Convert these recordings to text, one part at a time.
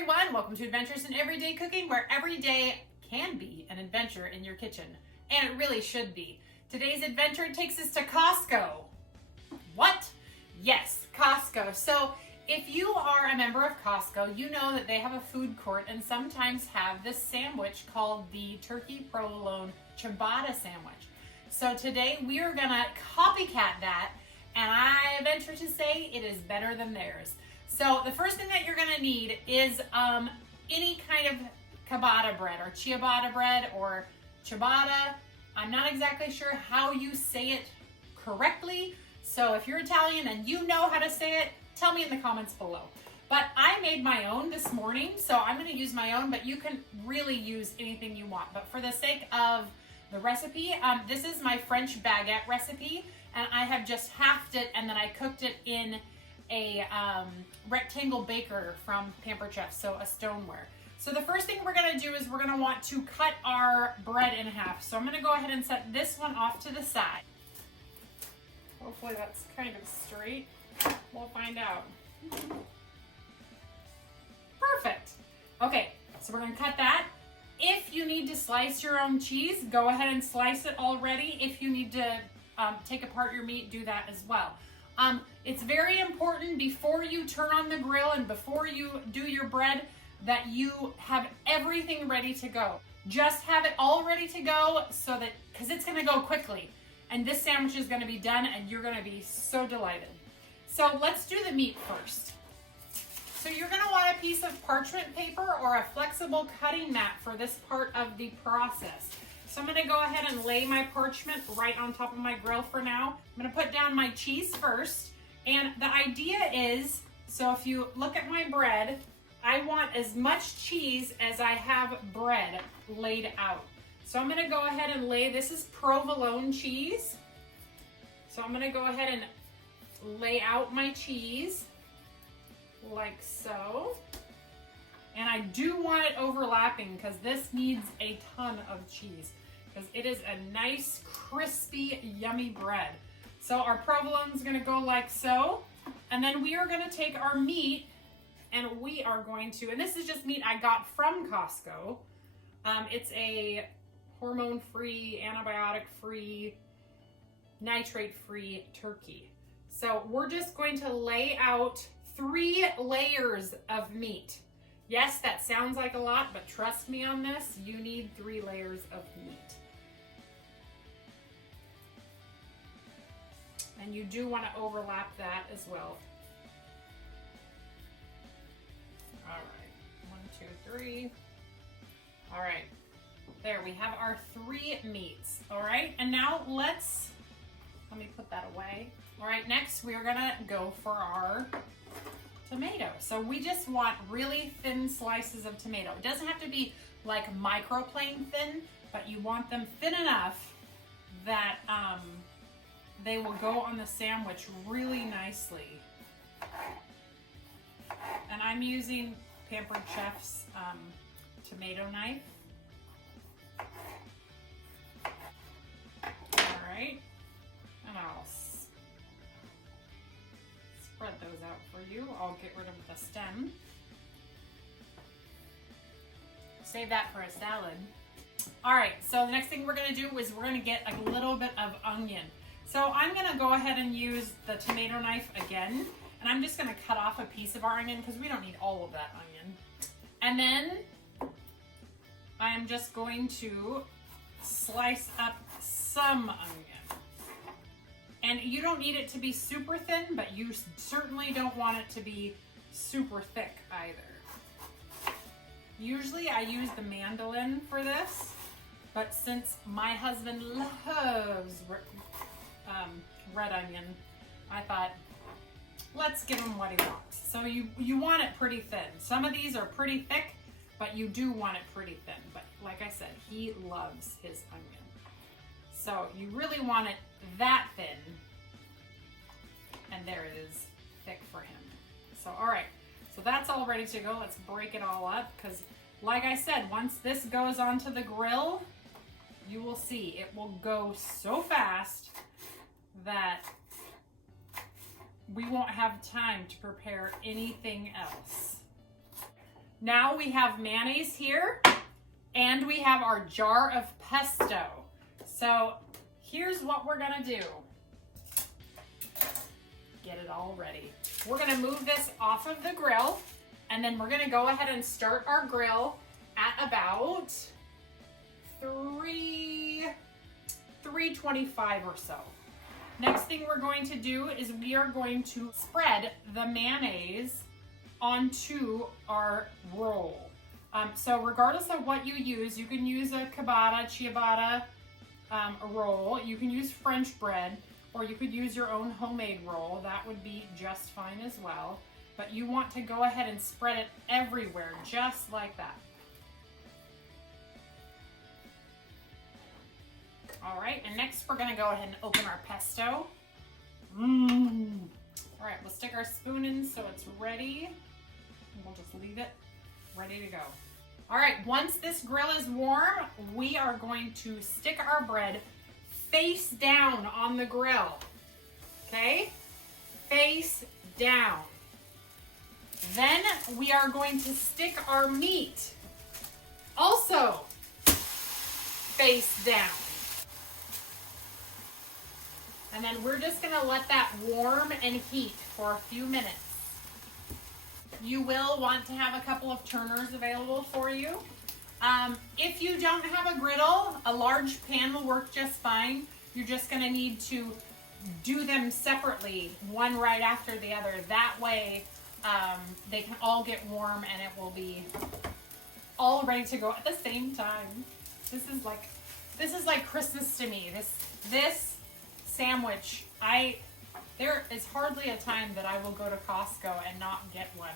everyone, welcome to Adventures in Everyday Cooking, where every day can be an adventure in your kitchen, and it really should be. Today's adventure takes us to Costco. What? Yes, Costco. So if you are a member of Costco, you know that they have a food court and sometimes have this sandwich called the Turkey Provolone ciabatta sandwich. So today we are gonna copycat that, and I venture to say it is better than theirs. So the first thing that you're gonna need is any kind of ciabatta bread or ciabatta bread or ciabatta. I'm not exactly sure how you say it correctly. So if you're Italian and you know how to say it, tell me in the comments below. But I made my own this morning, so I'm gonna use my own, but you can really use anything you want. But for the sake of the recipe, this is my French baguette recipe, and I have just halved it and then I cooked it in a rectangle baker from Pampered Chef, so a stoneware. So the first thing we're gonna do is we're gonna want to cut our bread in half. So I'm gonna go ahead and set this one off to the side. Hopefully that's kind of straight. We'll find out. Perfect. Okay, so we're gonna cut that. If you need to slice your own cheese, go ahead and slice it already. If you need to take apart your meat, do that as well. It's very important before you turn on the grill and before you do your bread that you have everything ready to go. Just have it all ready to go so that, because it's gonna go quickly and this sandwich is gonna be done and you're gonna be so delighted. So let's do the meat first. So you're gonna want a piece of parchment paper or a flexible cutting mat for this part of the process. So I'm gonna go ahead and lay my parchment right on top of my grill for now. I'm gonna put down my cheese first. And the idea is, so if you look at my bread, I want as much cheese as I have bread laid out. So I'm gonna go ahead and lay, this is provolone cheese. So I'm gonna go ahead and lay out my cheese like so. And I do want it overlapping because this needs a ton of cheese because it is a nice, crispy, yummy bread. So our provolone is gonna go like so. And then we are gonna take our meat and we are going to, and this is just meat I got from Costco. It's a hormone-free, antibiotic-free, nitrate-free turkey. So we're just going to lay out 3 layers of meat. Yes, that sounds like a lot, but trust me on this, you need 3 layers of meat. And you do want to overlap that as well. All right, 1, 2, 3. All right, there we have our 3 meats. All right, and now let me put that away. All right, next we are gonna go for our tomato. So we just want really thin slices of tomato. It doesn't have to be like microplane thin, but you want them thin enough that they will go on the sandwich really nicely. And I'm using Pampered Chef's tomato knife. All right, and I'll spread those out for you. I'll get rid of the stem. Save that for a salad. All right, so the next thing we're gonna do is we're gonna get a little bit of onion. So I'm gonna go ahead and use the tomato knife again, and I'm just gonna cut off a piece of our onion because we don't need all of that onion. And then I am just going to slice up some onion. And you don't need it to be super thin, but you certainly don't want it to be super thick either. Usually I use the mandolin for this, but since my husband loves red onion, I thought, let's give him what he wants. So you want it pretty thin. Some of these are pretty thick, but you do want it pretty thin. But like I said, he loves his onion. So you really want it that thin, and there it is, thick for him. So all right, so that's all ready to go. Let's break it all up because like I said, once this goes onto the grill, you will see it will go so fast that we won't have time to prepare anything else. Now we have mayonnaise here, and we have our jar of pesto. So here's what we're gonna do. Get it all ready. We're gonna move this off of the grill, and then we're gonna go ahead and start our grill at about 325 or so. Next thing we're going to do is we are going to spread the mayonnaise onto our roll. So regardless of what you use, you can use a ciabatta a roll, you can use French bread, or you could use your own homemade roll. That would be just fine as well. But you want to go ahead and spread it everywhere, just like that. All right, and next we're gonna go ahead and open our pesto. All right, we'll stick our spoon in so it's ready. We'll just leave it ready to go. All right, once this grill is warm, we are going to stick our bread face down on the grill, okay? Face down. Then we are going to stick our meat also face down. And then we're just gonna let that warm and heat for a few minutes. You will want to have a couple of turners available for you. If you don't have a griddle, a large pan will work just fine. You're just gonna need to do them separately, one right after the other. That way they can all get warm and it will be all ready to go at the same time. This is like Christmas to me. This sandwich, there is hardly a time that I will go to Costco and not get one.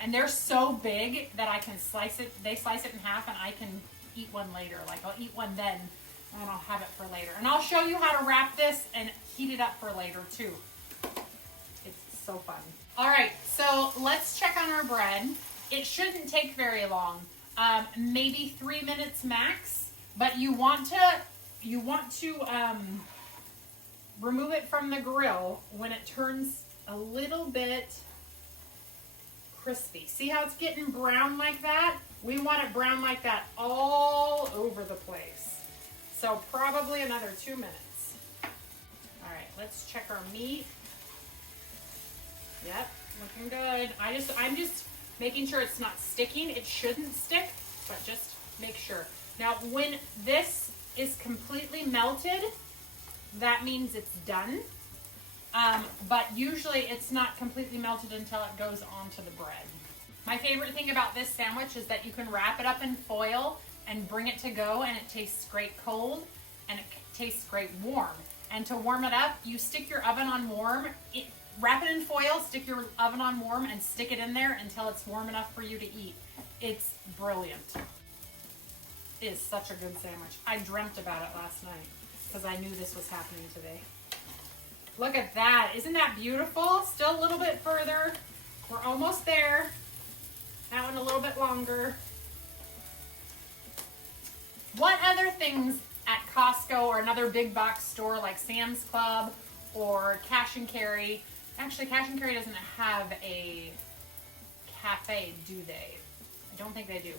And they're so big that I can slice it. They slice it in half and I can eat one later. Like I'll eat one then and I'll have it for later. And I'll show you how to wrap this and heat it up for later too. It's so fun. All right, so let's check on our bread. It shouldn't take very long, maybe 3 minutes max, but you want to remove it from the grill when it turns a little bit crispy. See how it's getting brown like that? We want it brown like that all over the place. So probably another 2 minutes. All right, let's check our meat. Yep, looking good. I'm just making sure it's not sticking. It shouldn't stick, but just make sure. Now, when this is completely melted, that means it's done. But usually it's not completely melted until it goes onto the bread. My favorite thing about this sandwich is that you can wrap it up in foil and bring it to go, and it tastes great cold and it tastes great warm. And to warm it up, you stick your oven on warm. Wrap it in foil, stick your oven on warm, and stick it in there until it's warm enough for you to eat. It's brilliant. It is such a good sandwich. I dreamt about it last night because I knew this was happening today. Look at that. Isn't that beautiful? Still a little bit further. We're almost there. That one a little bit longer. What other things at Costco or another big box store like Sam's Club or Cash and Carry? Actually, Cash and Carry doesn't have a cafe, do they? I don't think they do.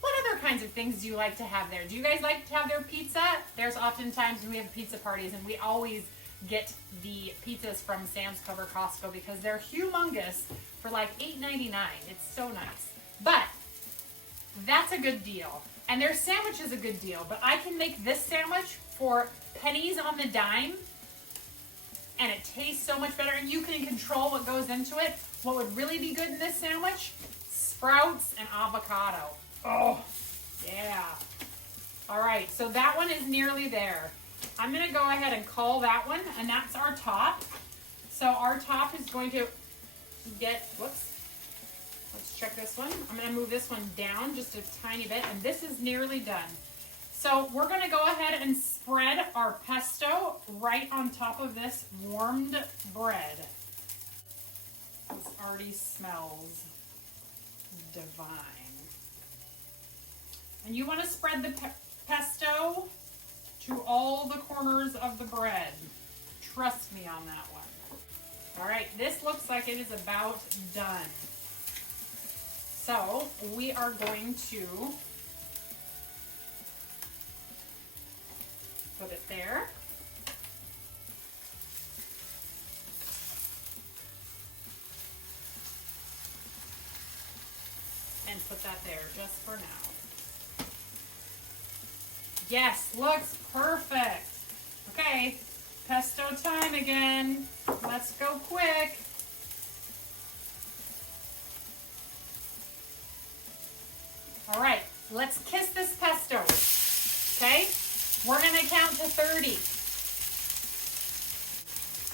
What other kinds of things do you like to have there? Do you guys like to have their pizza? There's oftentimes when we have pizza parties and we always get the pizzas from Sam's Club or Costco because they're humongous for like $8.99. It's so nice. But that's a good deal. And their sandwich is a good deal. But I can make this sandwich for pennies on the dime and it tastes so much better and you can control what goes into it. What would really be good in this sandwich? Sprouts and avocado. Oh, yeah. All right, so that one is nearly there. I'm gonna go ahead and call that one, and that's our top. So our top is going to get, whoops, let's check this one. I'm gonna move this one down just a tiny bit, and this is nearly done. So we're gonna go ahead and spread our pesto right on top of this warmed bread. This already smells divine. And you want to spread the pesto to all the corners of the bread. Trust me on that one. All right, this looks like it is about done. So we are going to put it there. And put that there just for now. Yes, looks perfect. Okay, pesto time again. Let's go quick. All right, let's kiss this pesto. Okay, we're gonna count to 30.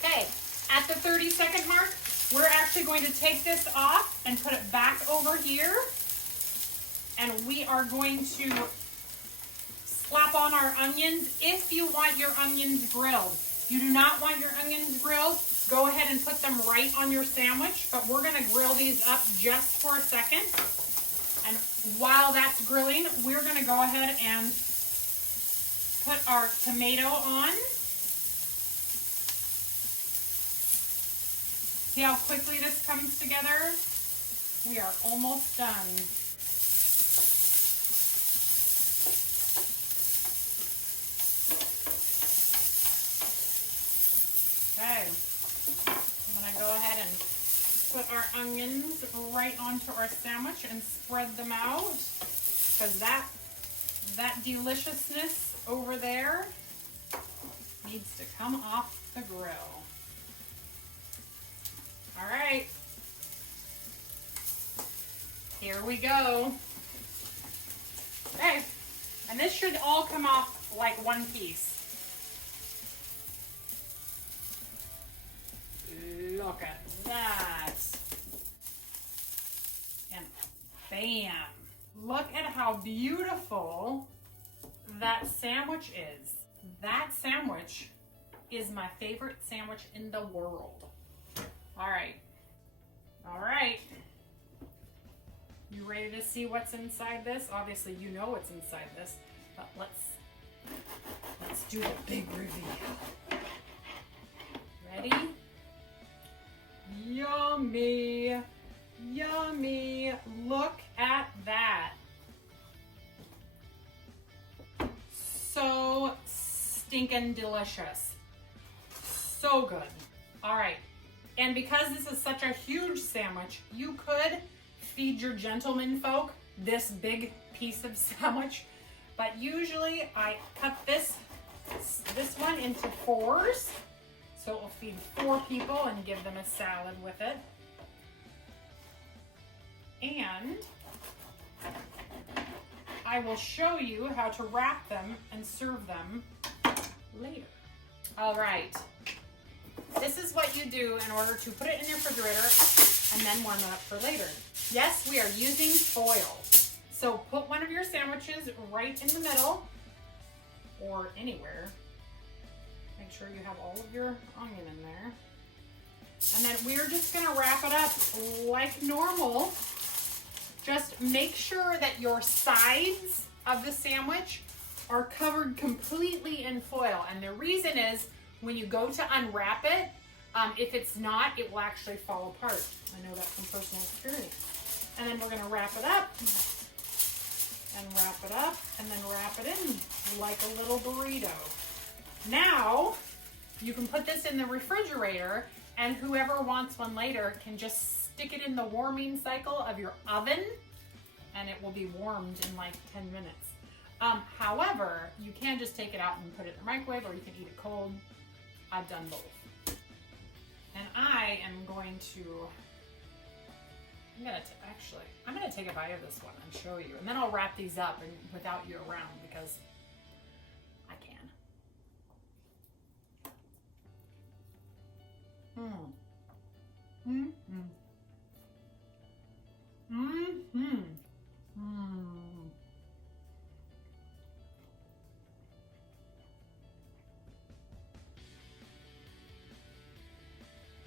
Okay, at the 30-second mark, we're actually going to take this off and put it back over here. And we are going to slap on our onions if you want your onions grilled. If you do not want your onions grilled, go ahead and put them right on your sandwich. But we're going to grill these up just for a second. And while that's grilling, we're going to go ahead and put our tomato on. See how quickly this comes together? We are almost done. Okay, I'm going to go ahead and put our onions right onto our sandwich and spread them out, because that deliciousness over there needs to come off the grill. All right, here we go. Okay, and this should all come off like one piece. Look at that. And bam. Look at how beautiful that sandwich is. That sandwich is my favorite sandwich in the world. All right. All right. You ready to see what's inside this? Obviously, you know what's inside this, but let's do the big reveal. Ready? Yummy, yummy. Look at that. So stinking delicious. So good. All right. And because this is such a huge sandwich, you could feed your gentleman folk this big piece of sandwich. But usually I cut this one into fours. So it will feed 4 people and give them a salad with it. And I will show you how to wrap them and serve them later. All right. This is what you do in order to put it in your refrigerator and then warm it up for later. Yes, we are using foil. So put one of your sandwiches right in the middle or anywhere. Make sure you have all of your onion in there. And then we're just gonna wrap it up like normal. Just make sure that your sides of the sandwich are covered completely in foil. And the reason is when you go to unwrap it, if it's not, it will actually fall apart. I know that from personal experience. And then we're gonna wrap it up and wrap it up and then wrap it in like a little burrito. Now, you can put this in the refrigerator and whoever wants one later can just stick it in the warming cycle of your oven and it will be warmed in like 10 minutes. However, you can just take it out and put it in the microwave or you can eat it cold. I've done both. And I am going to, I'm gonna take a bite of this one and show you. And then I'll wrap these up and without you around because I can.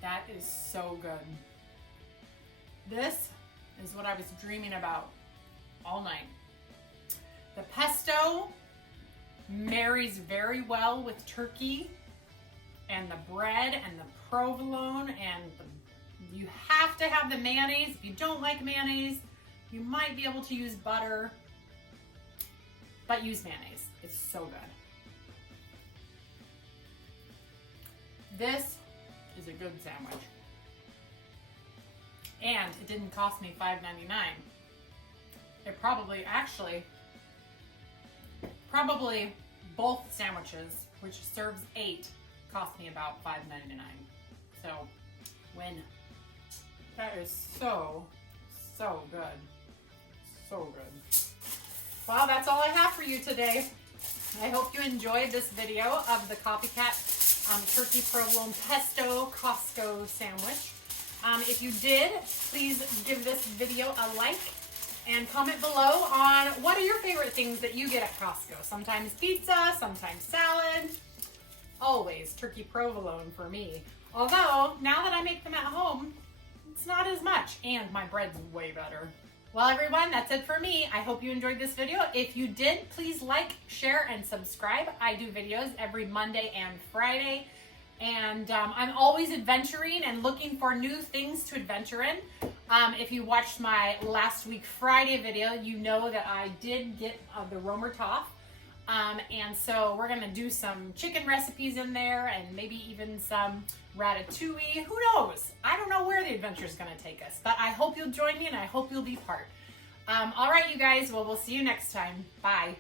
That is so good. This is what I was dreaming about all night. The pesto marries very well with turkey and the bread and the provolone, and you have to have the mayonnaise. If you don't like mayonnaise, You might be able to use butter, but use mayonnaise. It's so good. This is a good sandwich. And it didn't cost me $5.99. It probably both sandwiches, which serves 8, cost me about $5.99. So, win. That is so good. So good. Well, that's all I have for you today. I hope you enjoyed this video of the Copycat Turkey Provolone Pesto Costco sandwich. If you did, please give this video a like and comment below on what are your favorite things that you get at Costco. Sometimes pizza, sometimes salad, always turkey provolone for me. Although, now that I make them at home, it's not as much, and my bread's way better. Well, everyone, that's it for me. I hope you enjoyed this video. If you did, please like, share, and subscribe. I do videos every Monday and Friday, and I'm always adventuring and looking for new things to adventure in. If you watched my last week Friday video, you know that I did get the Romer Toff. And so we're gonna do some chicken recipes in there and maybe even some ratatouille. Who knows? I don't know where the adventure is gonna take us, but I hope you'll join me and I hope you'll be part. All right, you guys, well, we'll see you next time. Bye.